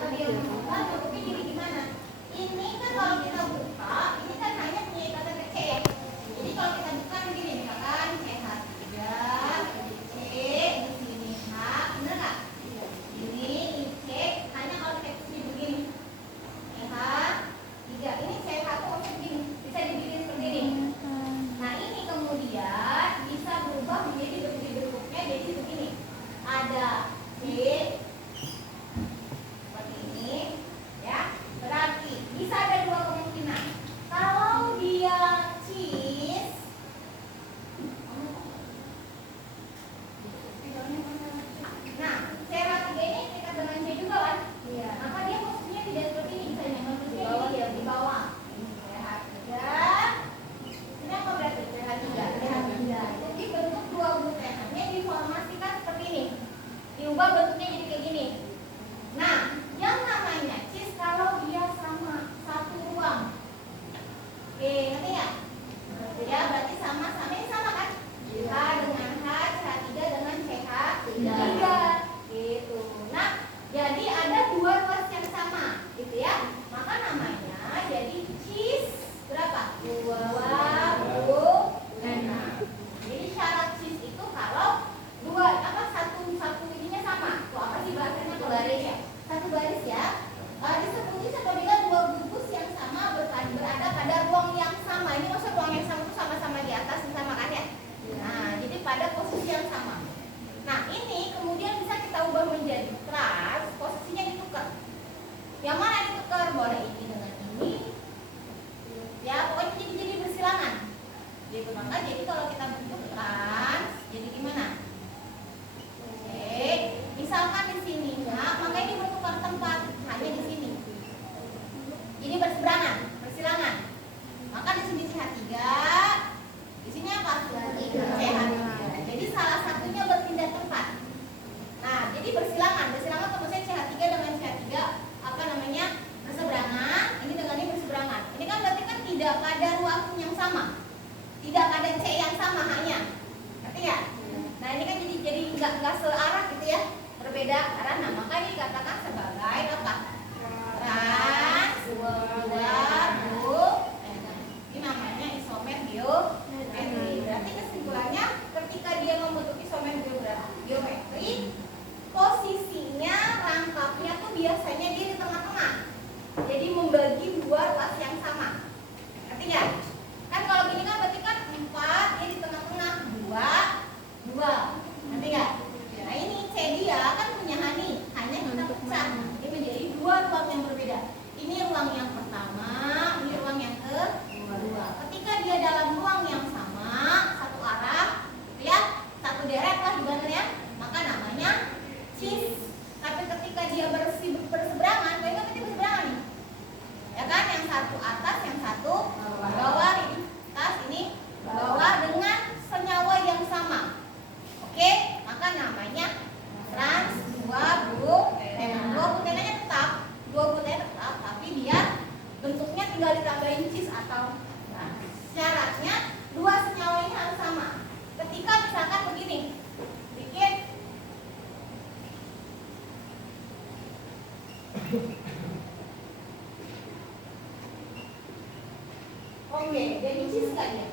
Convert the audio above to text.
atau dia membuka, bentuknya jadi gimana? Ini kan kalau kita buka, ini kan hanya punya ikatan ke C ya. Jadi kalau kita buka begini, misalkan CH3, C, di sini H, bener nggak? Ini C, hanya kalau kita sini begini. CH3, ini CH tuh begini, bisa dibikin seperti ini. Nah ini kemudian bisa berubah menjadi bentuknya jadi begini. Ada C seperti ini, ya. Berarti bisa ada dua kemungkinan. Kalau dia cheese, nah CH3 ini dekat dengan C juga kan? Iya. Maka dia posisinya tidak seperti ini, misalnya posisinya di bawah. CH3. Ini apa berarti? CH3. Jadi bentuk dua glutenatnya diformasikan seperti ini. Diubah bentuknya jadi kayak gini. Nah, yang namanya cheese kalau dia sama satu ruang. Oke, ngerti nggak? Ya, berarti sama-sama ini sama kan? H dengan H, CH3 dengan CH3. Gitu. Nah, jadi ada dua ruas yang sama, gitu ya. Maka namanya jadi cheese berapa? Dua glutenat. Jadi syarat cheese itu kalau dua satu ininya sama. Tuh apa sih bahasanya? Baris ya. Satu baris ya. Disebutnya apabila dua gugus yang sama berada pada ruang yang sama. Ini maksud ruang yang sama itu sama-sama di atas, sama kan ya? Nah, jadi pada posisi yang sama. Nah, ini kemudian bisa kita ubah menjadi trans, posisinya ditukar. Yang mana ditukar? Boleh ini dengan ini. Ya, pokoknya jadi bersilangan. Gitu, maka jadi kalau kita bentuk trans, jadi gimana? Oke, misalkan di sininya, maka ini bertukar tempat hanya di sini. Ini berseberangan, bersilangan. Maka di sini CH3, di sini apa? CH3. Jadi salah satunya berpindah tempat. Nah, jadi bersilangan maksudnya CH3 dengan CH3 apa namanya? Berseberangan. Ini dengan ini berseberangan. Ini kan berarti kan tidak pada ruang yang sama. Tidak pada C yang sama hanya. Ngerti ya? Nah, ini kan jadi nggak searah gitu ya. Berbeda arah. Nah, maka ini dikatakan sebagai apa? Trans dua ini namanya isomer geometri. Berarti kesimpulannya ketika dia membentuk isomer geometri, posisinya rangkapnya tuh biasanya dia di tengah-tengah. Jadi membagi dua ruas yang sama. Ngerti nggak? Kan kalau gini kan berarti kan 4, dia di tengah-tengah, 2. Ngerti nggak? Nah ini C dia kan punya hanya kita pecah. Dia menjadi dua ruang yang berbeda. Ini ruang yang pertama, ini ruang yang kedua. Ketika dia dalam ruang yang sama, satu arah, ya, satu deret lah gimana ya, maka namanya cheese. Tapi ketika dia berseberangan, kayaknya berarti berseberangan nih, ya kan? Yang satu atas, yang satu bawah. Ini atas, ini bawah dengan senyawa yang sama. Oke, maka namanya trans dua glutenatnya tetap, tapi dia bentuknya tinggal ditambahin cheese atau syaratnya dua senyawa ini harus sama. Ketika misalkan begini, bikin oke, jadi cheese kan ya?